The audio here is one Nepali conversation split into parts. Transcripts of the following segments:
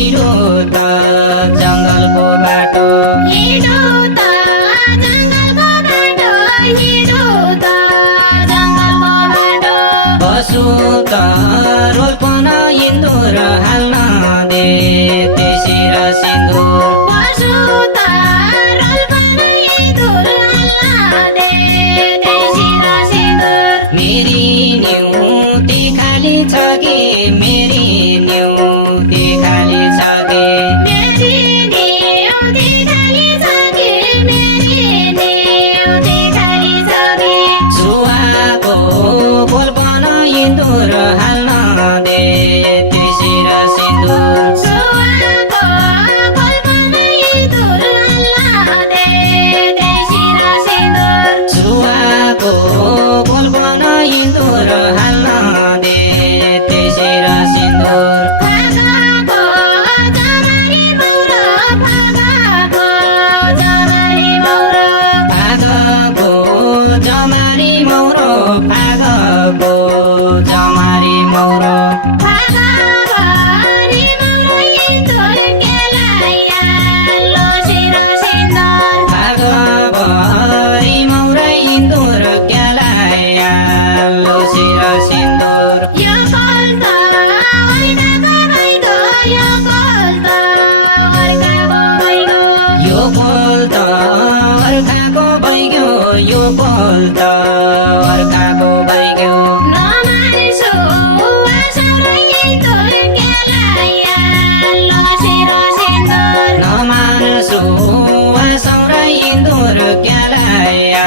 हिँडो त जङ्गलको बाटो हिँडो त जङ्गलको बाटो हिँडो त जङ्गलको बाटो बसु त रोल्पन इन्दुर हाल्न दे तेसिर सिन्दुर बसु त रोल्पन इन्दुर हाल्न दे तेसिर सिन्दुर मेरी न्युती खाली छ कि मेरी न्युती खाली छ कि मेरी न्युती खाली छ कि मेरी न्युती खाली छ कि सुवाको बोल्पन इन्दुर हाल्न दे तेसिर सिन्दुर सुवाको बोल्पन इन्दुर हाल्न दे तेसिर सिन्दुर सुवाको बोल्पन इन्दुर हाल्न दे तेसिर सिन्दुर फागाको जमारी मौरो फागाको जमारी मौरो फागको जमारी मौरो फागको जमारी मौरो फागाभरि मौरो इन्दुर केलाया लोसिर सिन्दुर फागभरि मौरै इन्दुर क्यालाया लोसिर सिन्दुर यो कोल्त अर्काको भइगयो यो कोल्त अर्काको भइगयो यो बोल त अर्काको भइगयो यो बोल त अर्काको भइगयो नमानिसो आसौरो इन्दुर केलाया लोसिर सिन्दुर नमानसो आसौरा इन्दुर क्यालाया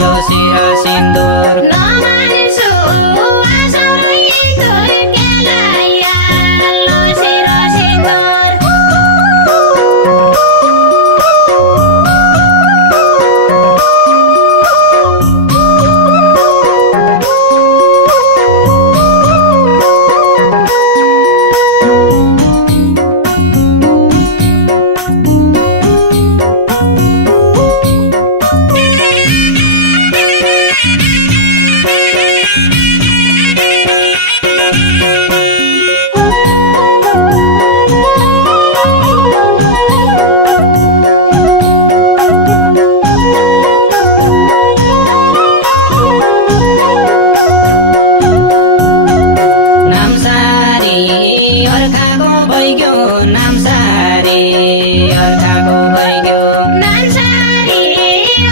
लोसिर सिन्दुर नमानिसो आसौरो इन्दुर केलाया लोसिर सिन्दुर नामसारी अर्काको भइगयो नामसारी अर्काको भइगयो नामसारी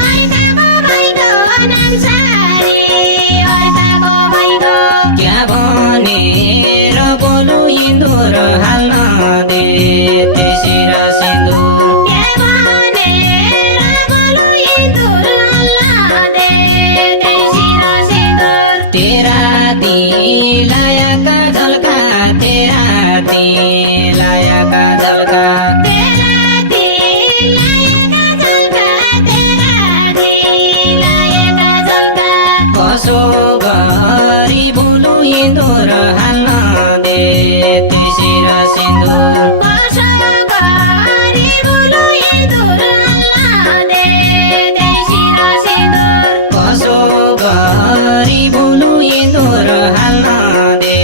अर्काको भइगयो नामसारी अर्काको भइगयो क्या भनेर बोलु इन्दुर हाल्न दे तेसिर सिन्दुर के भनेर बोलु इन्दुर हाल्न दे तेसिर सिन्दुर तेरा लायका झल्का तेरा लायका झल्का तेरा लायका झल्का तेरा लायका झल्का कसो गरी बोलु इन्दुर हाल्न दे तेसिर सिन्दुर कसो गरी बोलु इन्दुर हाल्न दे तेसिर सिन्दुर कसो गरी बोलु इन्दुर हाल्न दे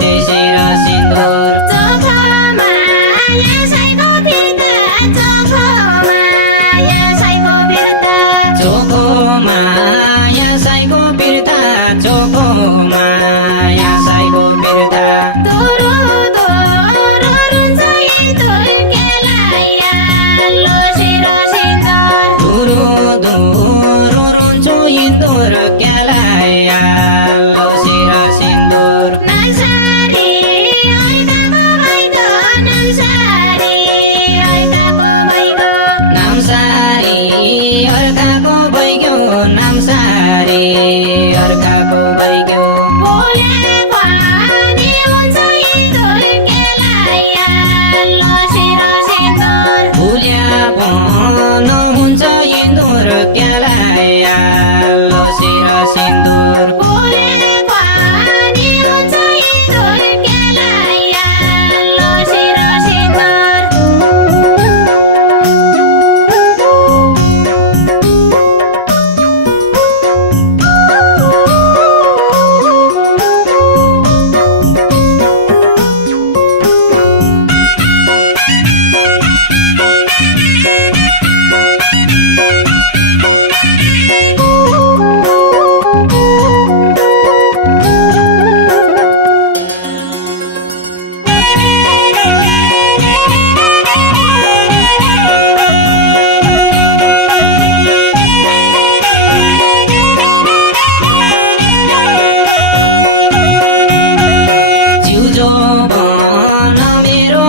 तेसिर सिन्दुर चोखोमा यसैको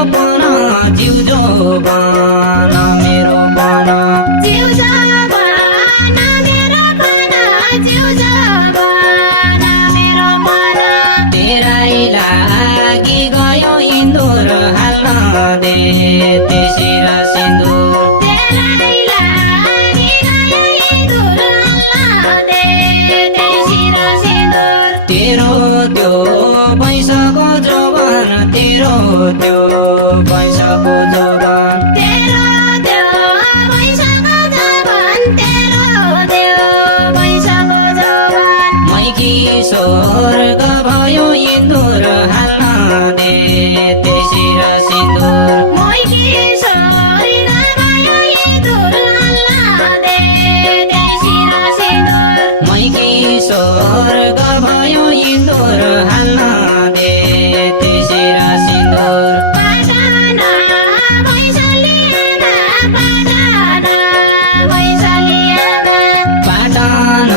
पन जिउजो बन मेरो मन जिउ जवान मेरो मन जिउ जवान मेरो मन तेरै लागि गयो इन्दुर हाल्न दे तेसी र सिन्दुर तेरै लागि गयो इन्दुर हाल्न दे तेसी र सिन्दुर तेरो त्यो पैसाको जवान तेरो त्यो पैसाको जवान तेरो त्यो पैसाको जवान तेरो त्यो पैसाको जवान मै किशोरको भयो इन्दुर हाल्न दे तेसी र सिन्दुर मै किशोरी भयो इन्दुर हाल्न दे तेसी र सिन्दुर मै किशोरको भयो इन्दुर हाल्न दे तेसी र सिन्दुर पाटना भैँसलियामा पाटना भैँसलियामा पाटन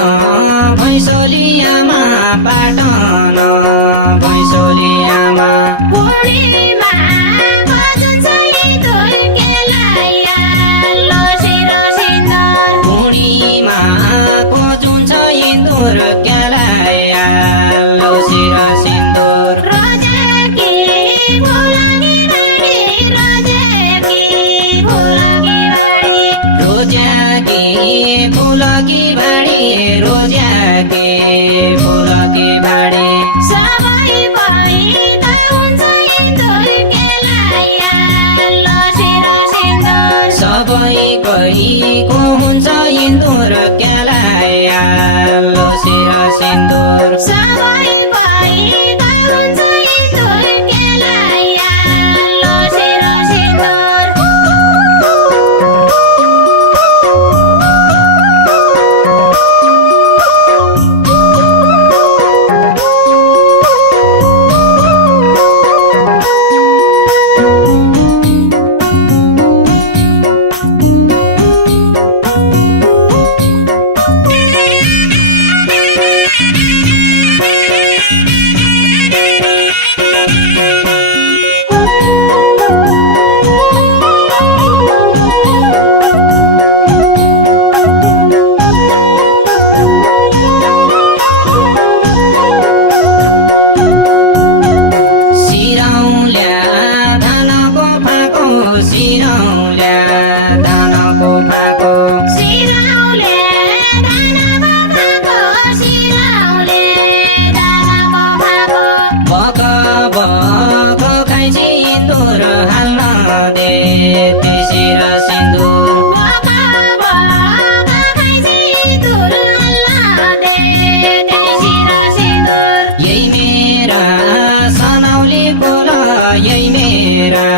भैँसलियामा पाटन भैँसलियामा पूर्णिमा बजुन्छ इन्दुर केलाया लोसी र सिन्दुर पूर्णिमा कोजुन्छ इन्दुर क्यालाया लौसी र सिन्दुर रोजेकी फुलकी बारी रोजेकी फुलकी बारी रोज्याकी फुलकी भाडी रोज्याकी फुलकी भाडी सबै भइका हुन्छ इन्दुर केलाया लोसी र सिन्दुर सबै गइको हुन्छ इन्दुर क्यालाया लौसी र सिन्दुर सबै भइका हुन्छ इन्दुर केलाया लोसी र सिन्दुर सिरौल्या धानको फाको सिरौल्या धानको फाको सिरौले दाना बाबाको सिरौले दाना बाबाको बक बक खाइछि इन्दुर हाल्न दे तेसी र सिन्दुर बाबा बाबा खाइछि इन्दुर हाल्न दे तेसी र सिन्दुर यही मेरा सनौली बोल यही मेरा